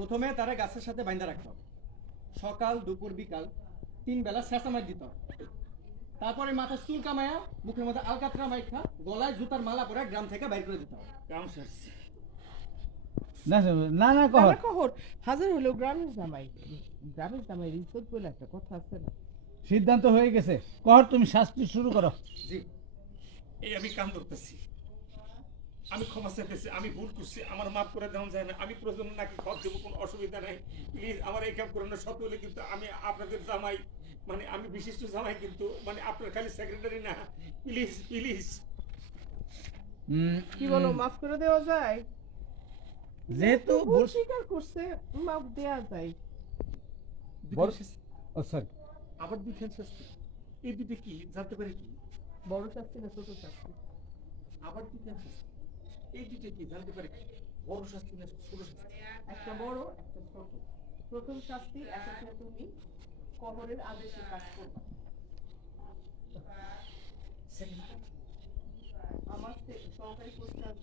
প্রথমে তারা গাছের সাথে বাইন্ধা রাখতে হবে, সকাল দুপুর বিকাল 3 বেলা চেঁচামার দিতে হবে। তারপরে মাথায় চুল কামায়া, মুখের মধ্যে আলকাতরা মাইখা, গলায় জুতার মালা পরে গ্রাম থেকে বাইর করে দিতে হবে। কাম সারছি। না না না কহ তারা কহর হাজার হলেও গ্রামের জামাই ইজ্জত বলে একটা কথা আছে না। সিদ্ধান্ত হয়ে গেছে, কহর তুমি শাস্তি শুরু করো। জি। এই আমি কাম করতেছি, আমি ক্ষমা চাইতেছি, আমি ভুল করছি, আমার মাফ করে দেওয়া যায় না। আমি প্রয়োজন নাকি ঘর দেবো, কোনো অসুবিধা নাই, প্লিজ আমার এই কাম করে না। সত্য হলে কিন্তু আমি আপনাদের জামাই, মানে আমি বিশিষ্ট জামাই, কিন্তু মানে আপনার খালি সেক্রেটারি না, প্লিজ প্লিজ। কি বলো, মাফ করে দেওয়া যায়? যেহেতু ভুল স্বীকার করছে, মাফ দেওয়া যায়। সরি, আবার দুইখান শাস্তি, এই দুটো কি জানতে পারি কি? বড় শাস্তি না ছোট শাস্তি? আবার দুইখান শাস্তি, এই দুটো কি জানতে পারি কি? বড় শাস্তি না ছোট শাস্তি? একটা বড় একটা ছোট। প্রথম শাস্তি, এখন তুমি কবরের আদেশে কাজ করবে। Second, আমার সহকারী পোস্টার